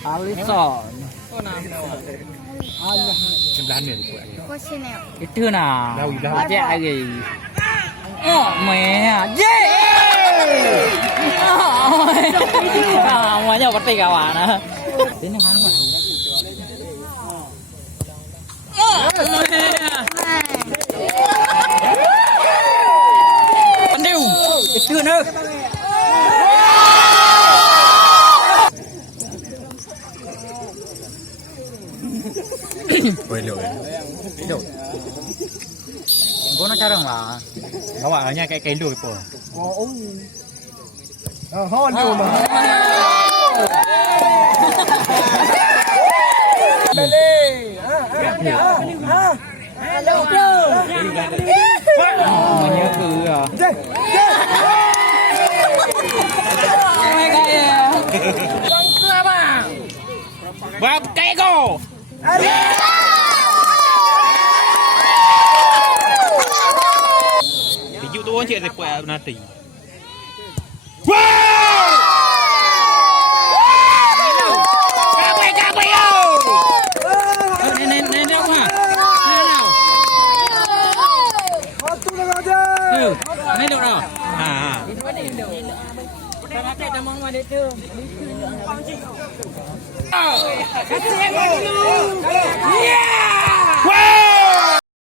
Alison. Jumlah ni tu. Itu nah. Dah. Ajak lagi. Oh, meh. Ye! Semuanya berarti kawan. Ini mana? Pandu. Itu nah. Oi lo. Itu. Kau nak carang lah. Bawa nya kayak lo ipo. Hon tu mah. Beli. Namanya ke ah. Bab kayak kau. Tijuk tu orang cik lepas nanti. Ini dok dah. Ha. Yeah!